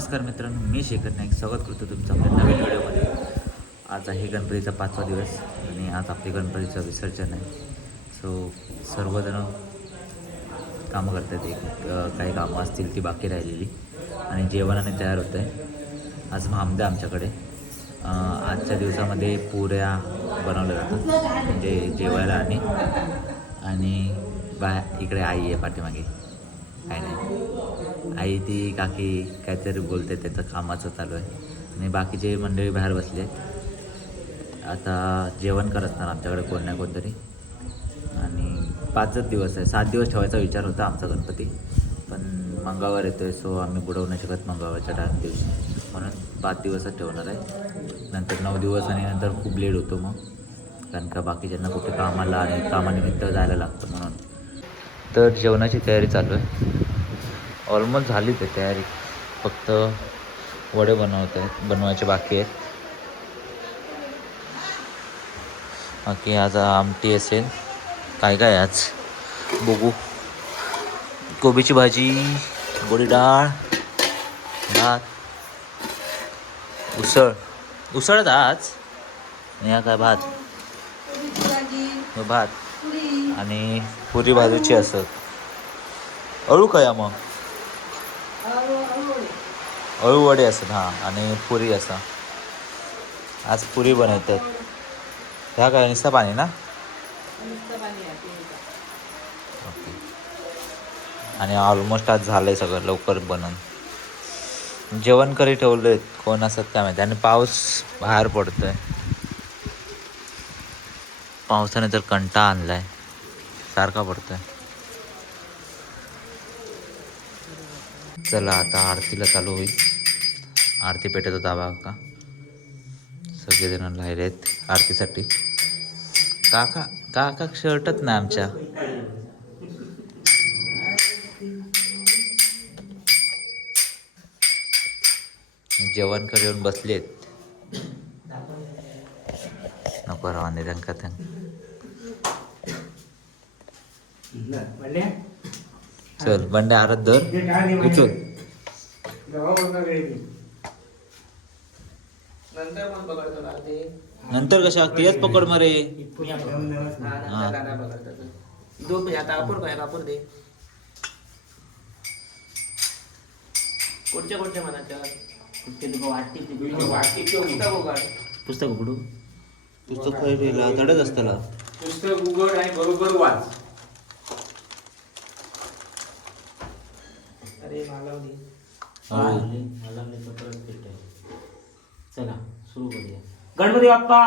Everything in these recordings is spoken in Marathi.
नमस्कार मित्रांनो मी शेखर नाईक. स्वागत करतो तुमचं आपल्या नवीन व्हिडिओमध्ये. आज आहे गणपतीचा पाचवा दिवस आणि आज आपले गणपतीचं विसर्जन आहे. सो सर्वजण कामं करतात. एक काही कामं असतील ती बाकी राहिलेली आणि जेवणाने तयार होतं आहे. आज मामदा आमच्याकडे. आजच्या दिवसामध्ये पुऱ्या बनवल्या जातात. म्हणजे जेवायला आणि आणि बा इकडे आई आहे पाठीमागे. काय नाही. आई ती काकी काहीतरी बोलते त्याचं कामाचं चालू आहे. आणि बाकीचे मंडळी बाहेर बसले आता जेवण करत असणार आमच्याकडे कोण ना कोणतरी. आणि पाचच दिवस आहे. सात दिवस ठेवायचा विचार होता आमचा गणपती. पण मंगळवार येतो आहे सो आम्ही बुडवू नाही शकत मंगळवारच्या टाइम दिवशी. म्हणून पाच दिवसच ठेवणार आहे. नंतर नऊ दिवस आणि नंतर खूप लेट होतो मग. कारण का बाकीच्यांना कुठे कामाला आणि कामानिमित्त जायला लागतं म्हणून. तर जेवणाची तयारी चालू आहे. ऑलमोस्ट झाली ते तयारी. फक्त वडे बनवत आहेत बनवायचे बाकी आहेत. बाकी आज आमटी असेल. काय काय आज? बघू. कोबीची भाजी गोडी डाळ भात उसळ. उसळच आज. या काय भात? भात. आणि पुरी भाजूची असत अळू काय मग. अळू वडे असत हां आणि पुरी असा. आज पुरी बनवतात. ह्या काय नुसतं पाणी ना? ओके. आणि ऑलमोस्ट आज झालंय सगळं लवकर बनवून जेवण करी ठेवलेत कोण असत काय माहिती. आणि पाऊस बाहेर पडतोय. पावसाने तर कंटा आणलाय. सारखा पडतोय. चला आता आरतीला चालू होईल. आरती पेटत होता बा का सगळेजण राहिले आहेत आरतीसाठी. काका काका शर्टच नाही आमच्या. जेवण कर येऊन बसलेत नको राहा निरंक चल बंडे आरत धर. उचल. नंतर कशा? तेच पकड मारे. कुठच्या कुठच्या मनाच्या? पुस्तक उघड. पुस्तक उघडू पुस्तक धडच असताना पुस्तक उघड आणि बरोबर वाच. अरे मला दे चला सुरू करूया. गणपती बाप्पा!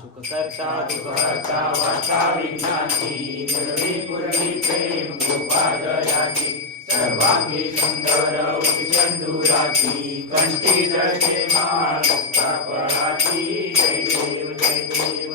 सुखकर्ता दुःखहर्ता वार्ता विघ्नाची निर्वी पूर्वी प्रेम गोपाळयाची सर्वांगी सुंदर सिंदुराची कंठी जळते माळ जय देव जय देव.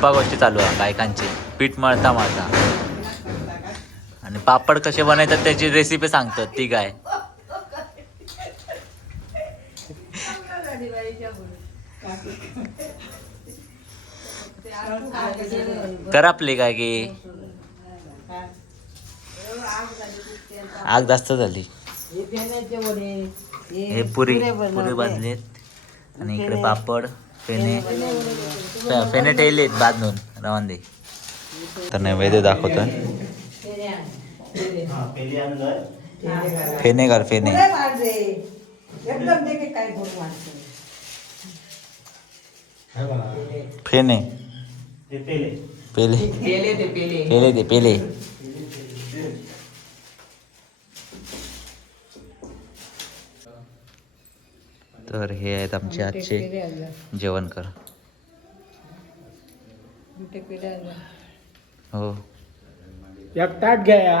गप्पा गोष्टी चालू आहे बायकांची पीठ मळता मळता. आणि पापड कसे बनवतात त्याची रेसिपी सांगतात ती काय कर आपली काय की आग जास्त झाली. हे पुरी पुरी बांधलेत. आणि इकडे पापड. फेने फेने ठेवलेत बांधून. रवांदे तर नैवेद्य दाखवतोय. फेने कर फेने. फेने. पेले. पेले ते पेले. पेले ते पेले. तर हे आहेत आमचे आजचे जेवण कर. हो. एक ताट घ्या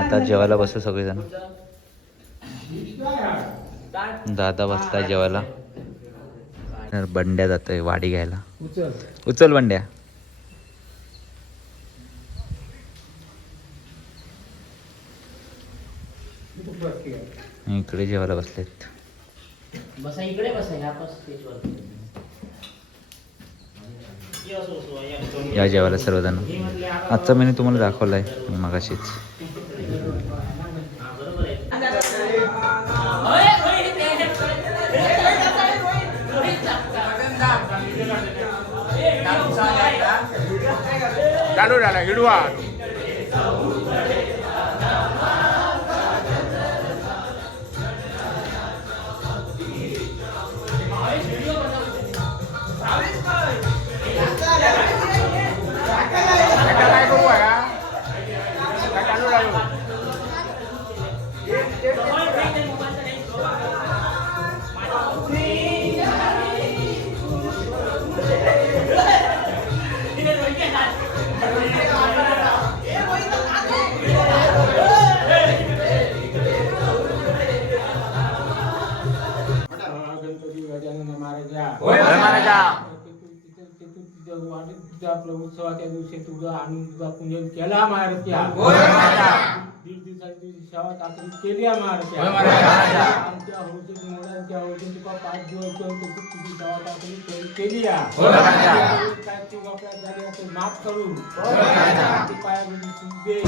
आता जेवायला बसू सगळेजण. दादा बसला जेवायला. तर बंड्या जातोय वाडी घ्यायला. उचल. उचल बंड्या. इकडे जेवायला बसलेत. बसा इकडे बसा ह्या स्टेजवर या जेवायला सर्वजण. आजचा मेनू तुम्हाला दाखवलाय मी मगाशीच. चालू झाला हिडवा. महाराजा आपलं उत्सवाच्या दिवशी तुझं आम्ही तुझा पूजन केला महाराजा. दीड दिवसाची सेवा ताकदी केली महाराजा. आमच्या मुलांच्या तुका पाच दिवस तुझी सेवा ताकदी केली-. काय चूक आपल्याला झाली असेल माफ करून. ती दे.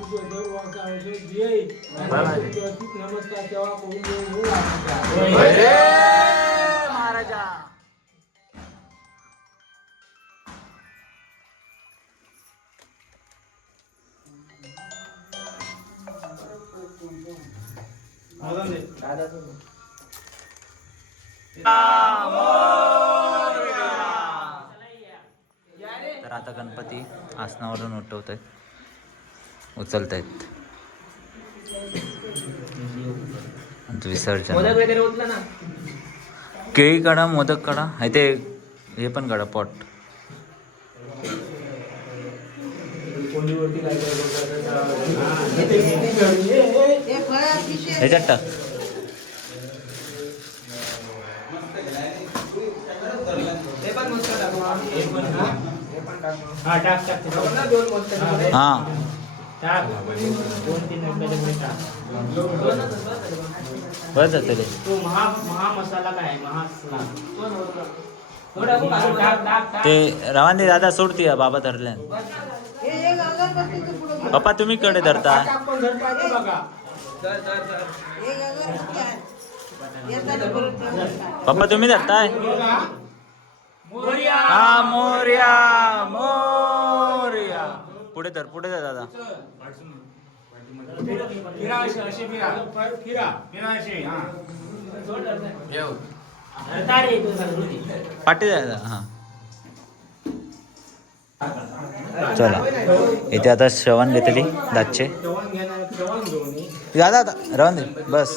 तुझं दरवर्षा वर्षी दे. तुझी अशीच नमस्कार सेवा करून देऊ तर आता गणपती आसनावरून उठवत आहेत उचलत आहेत विसर्जन केळी काढा मोदक काढा. हे ते हे पण काढा पॉट. काय? हा, हे ते हे, ह्याच्यात टाक. टाकू. दोन तीन तो. महा महा मसाला काय आहे? महा मसाला. थोडा खूप टाक. टाक टाक टाक. ते रवांदे दादा सोडती बाबा धरल्या हे एक अगरबत्तीचं पुढं पप्पा तुम्ही कडे धरता. पप्पा तुम्ही धरताय? हा मोर्या मोर्या. पुढे धर पुढे धर दादा. पाठी दादा हा. चला. इथे आता श्रवण घेतली दातचे. दादा दादा राहून दे बस.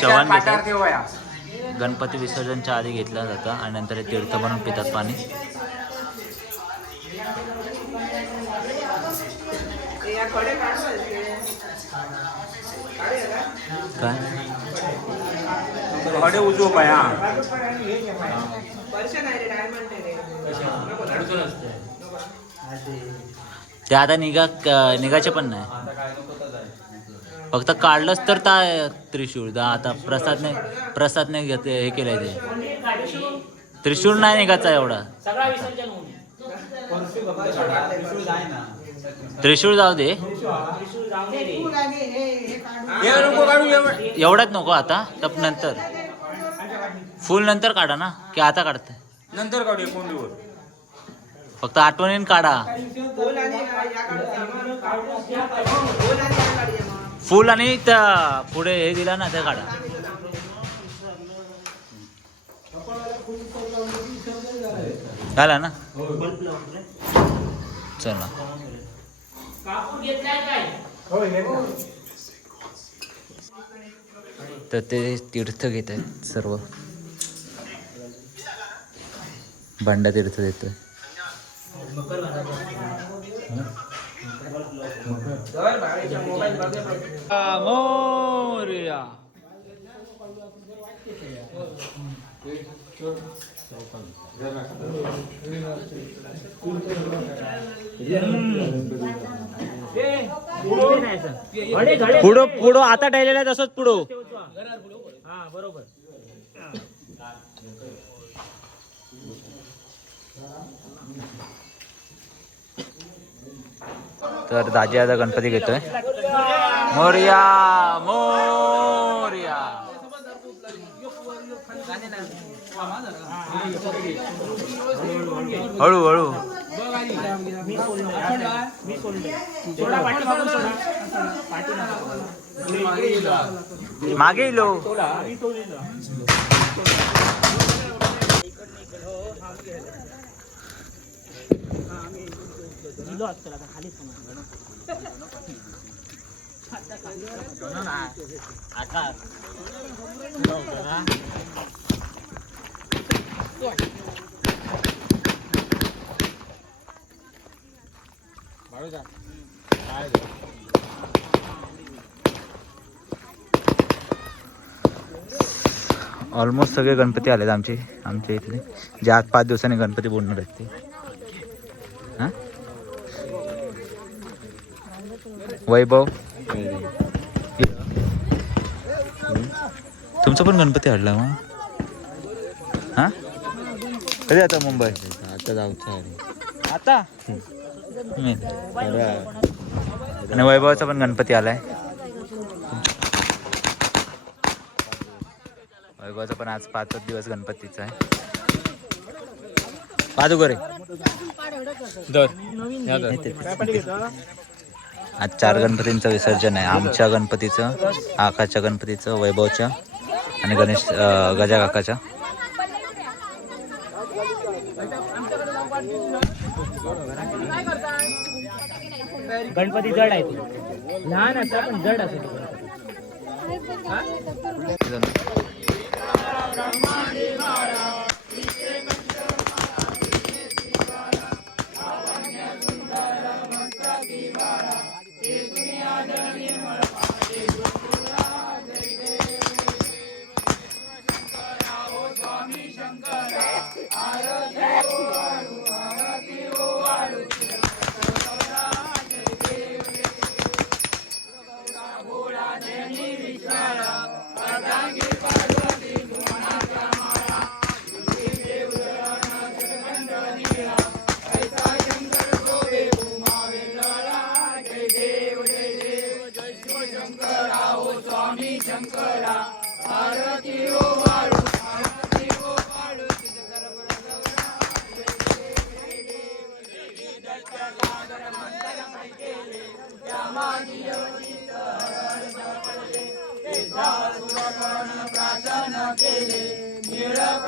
श्रवण गणपती विसर्जनच्या आधी घेतलं जातं आणि नंतर हे तीर्थ बनवून पितात पाणी. काय हडे उजवू पाया. ते आता निघा निघायचे पण नाही. फक्त काढलंच तर ता त्रिशूळ. दा आता प्रसादने प्रसादने घेत हे केलंय ते. त्रिशूळ नाही निघायचा एवढा. सगळा विसर्जन होऊन त्रिशूळ जाऊ दे हे नको हे आता तर नंतर. फुल नंतर काढा ना की आता काढताय नंतर काढूया कोंडीवर फक्त आठवणीन काढा. फुल आणि त्या पुढे हे दिला ना ते काढा. झाला ना? चला. कापूर घेतलाय काय? तर ते तीर्थ घेत आहेत सर्व. भांडा तीर्थ बघ. मोर्या. पुढं? पुढं आता टाळलेलं आहे तसंच पुढं. हा बरोबर. तर दाजी आता गणपती घेतोय. मोर्या मोर्या. हळू हळू. मी सोडलो. मी सोडले. सोडा पाठीमागून सोडा पाठीमागून मागे लो मी सोडलेलं दिलो ऑलमोस्ट सगळे गणपती आलेत आमचे आमच्या इथले. जे आज पाच दिवसांनी गणपती बोलणार आहेत ते. हा? वैभव? तुमचा पण गणपती आणला मग हा? कधी आता मुंबई? आता जाऊचं आता? मी. आणि वैभवाचा पण गणपती आलाय. वैभवाचा पण आज पाचच दिवस गणपतीचा आहे. पादू करे आज चार गणपतींचं विसर्जन आहे. आमच्या गणपतीचं आकाशच्या गणपतीचं वैभवच्या आणि गणेश गजा काकाच्या. गणपती जड आहे तो. लहान असता पण जड असतो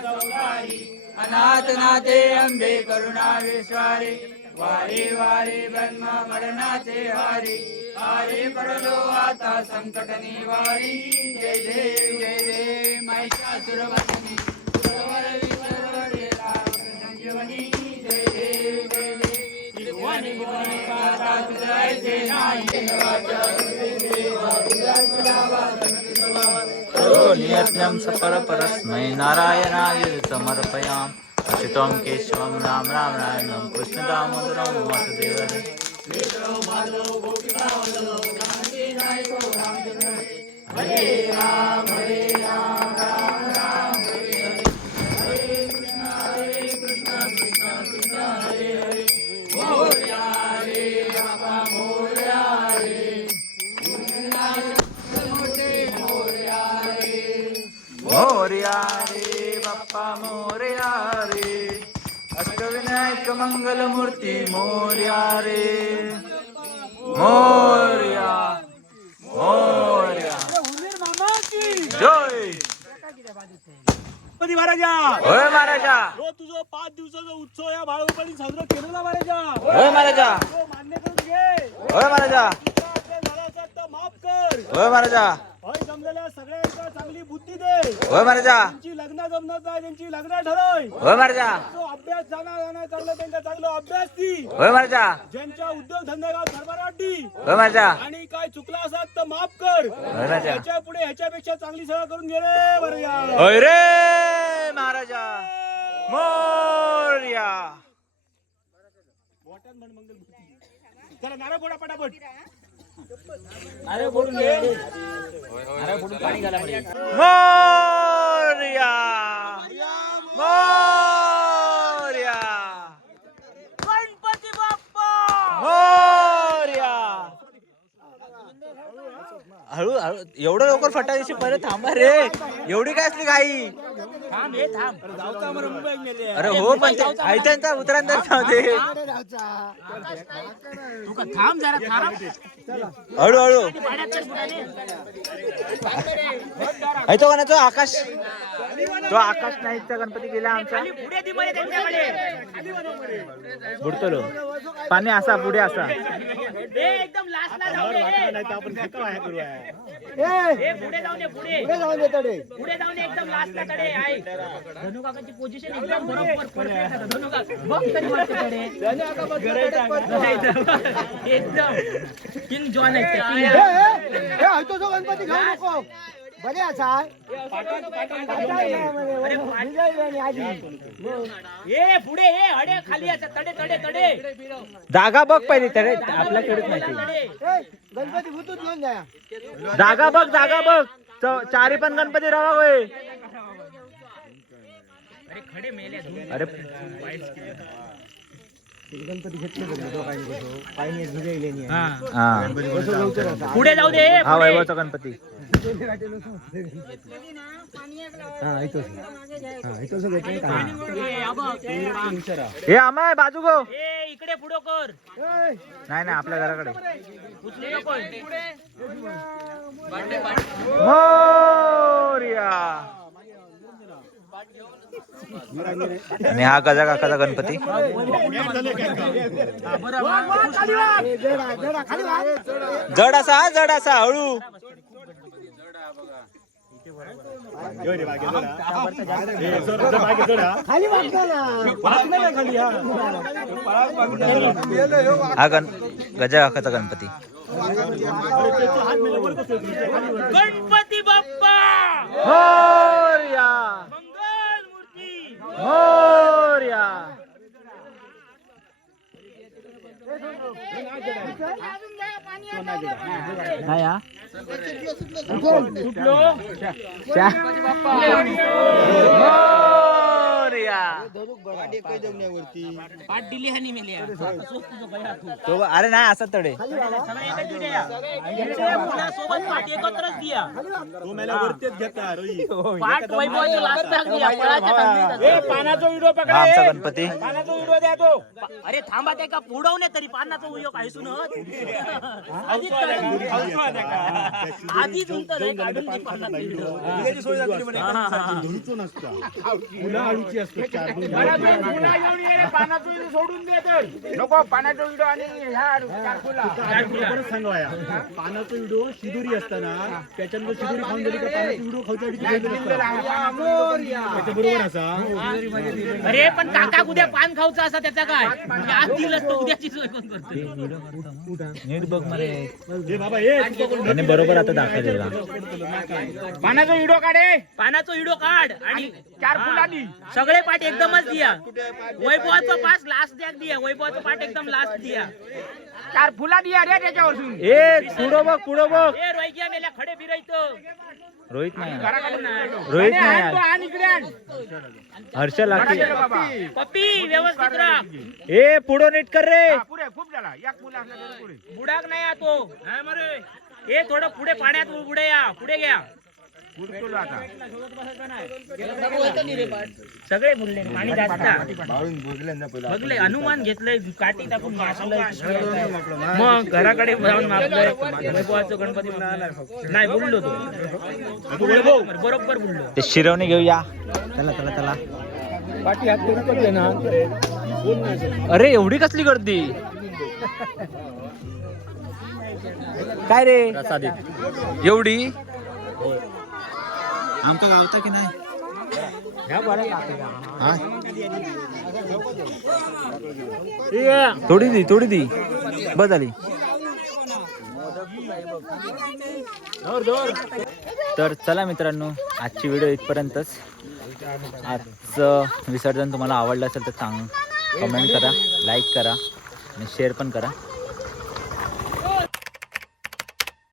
तो गणपती अनाथ नाथे अंबे करुणा विश्वारी वारी वारी ब्रह्म मरणाचे हारी हारी पडलो आता संकट निवारी जय देव जय देव महिषासुरवदनी सुरवर विसर्वरेला संजीवनी जय देव जय देव त्रिभुवनी भुवनी पाता तुझायचे नाही नियज्ञं सपरपरस्मै नारायणाय समर्पयाम् अच्युतं केशवं राम राम नारायणं कृष्णदामोदरं वासुदेवं मोर्या रे बाप्पा मोर्या रे अष्टविनायक मंगलमूर्ती मोर्या. रे मोर्या मोर्या जय. गणपती महाराजा! होय महाराजा! हो तुझं पाच दिवसाचा उत्सव या बाळूपणी साजरा केलेला महाराजा! होय महाराजा! मान्य करून घे! होय महाराजा! तुझा आपल्या झाला असेल तर माफ कर! होय महाराजा! जमलेल्या सगळ्यांना चांगली बुद्धी दे. होय महाराजा. त्यांची लग्न जमणार नाही त्यांची लग्न ठरव होय महाराजा. जो अभ्यास जाणार जाणार चाललं त्यांचा चांगला अभ्यास दी होय महाराजा. ज्यांच्या उद्योग धंदेगाव सरबराटी होय महाराजा. आणि काय चुकला असत तर माफ कर. महाराजा. ह्याच्या पुढे ह्याच्यापेक्षा चांगली सेवा करून घे रे बरं होय रे महाराजा. मोर्या. म्हण मंगल चला नारळ फोडा पटापट. मोर्या मोर्या गणपती बाप्पा मोर्या हळू हळू. एवढं लवकर फटायची परत थांबा रे. एवढी काय असली घाई? थांब हे थांब. जाऊचा आम्हाला मुंबईत नेले अरे हो पण ते ऐत्यांचा उतरांचा दे. तू थांब जरा थांब. हळू हळू ऐतो का ना तो आकाश. तो आकाश नाईकचा गणपती गेला आमचा. पुढे दि मध्ये त्यांच्याकडे बुडतो लो पाणी असा पुढे असा. एकदम लास्टला जाऊ दे हे पुढे जाऊ दे पुढे जाऊन एकदम लास्टला तडे आहे धनु काकाची पोझिशन एकदम बरोबर परफेक्ट आहे धनु काका बघ कधी मारते तडे एकदम. किंग जॉन आहे ते, king. गणपती घेऊ नको. बरे असा अरे हे पुढे हे अडे खाली असं तडे तडे तडे. जागा बघ पहिली तडे. आपल्याकडेच माहिती. तडे. गणपती भूतूत घेऊन जागा बघ जागा बघ. चारी पण गणपती रवा होय. अरे खडे मेले धूम. अरे हा. पुढे जाऊ दे हा. वैभवचा गणपती. हे, हा बघ. हे आमाय बाजू गो. इकडे पुढं कर. नाही नाही आपल्या घराकडे. मोर्या. आणि हा गजा काकाचा गणपती. जड असा हा, जड असा हळू. खाली वागता ना हा गण गजा काकाचा गणपती. गणपती बाप्पा! मोर्या नाही हा? कुठलो मोर्या पाठ दिली हानी मेली या. आता सोड तुझं बैरा तू. तो अरे नाही असं तडे सगळे एकच video या. भिडे मुलासोबत पाठ एकत्रच दिया पाठ वैभवाची लास्ट टाक दिया पळाच्या थंडीत. पानाचा व्हिडिओ पकडा हा आमचा. गणपती पानाचा व्हिडिओ द्या तो अरे थांबा ते का पुढवणे तरी पानाचा उपयोग आहे सुन आधीच काढून घे. आधीच नाही काढून घे पानाचा पुन्हा व्हिडिओ सोडून दे तर. नको पानाचा व्हिडिओ आणि ह्या पानाचा व्हिडिओ शिदोरी असताना त्याच्यानंतर शिदोरी खाऊन गेली का पानाचा व्हिडिओ त्याच्याबरोबर असा. अरे पण काका उद्या पान खाऊचा असा त्याचा काय? म्हणजे आज दिलंच तो उद्याची सोय कोण करतोय नीट बघ मरे. बाबा हे आणि बरोबर आता दाखवलेला पानाचा व्हिडिओ काढे पानाचा व्हिडिओ काढ आणि चार फुलांनी सगळे पाठ एकदमच दिया. वैभवाचा पास लास्ट द्या दिया. वैभवाचा पाठ एकदम लास्ट दिया. चार फुलांनी अरे त्याच्यावरून ए पुढं बघ पुढं बघ. ए रोहिग्या मेल्या खडे फिरायचं. रोहित नाही. रोहित नाही तो, घराकडे बाबा. पप्पी व्यवस्थित राहा. ए पुढं नीट कर रे. हा, पुढे खूप झाला. एक मुलं बुडाक नाही या तो. हे थोडं पुढे पाण्यात पुढे या पुढे घ्या. आता. सगळे बुडले पाणी जास्त. बघले हनुमान घेतलंय काठी टाकून मासलंय. मग घराकडे जाऊन मागलंय वैभवाचं गणपती नाही बुडलो तो. बरोबर बुडलो. ते शिरवणी घेऊया. चला चला चला. पाठी हात करू दे ना. अरे एवढी कसली गर्दी? काय रे? एवढी? आमका गावता की नाही? हा? थोडी दी थोडी दी. बस आली तर चला मित्रांनो आजची व्हिडिओ इथपर्यंतच. आजचं विसर्जन तुम्हाला आवडलं असेल तर सांग. कमेंट करा लाईक करा आणि शेअर पण करा.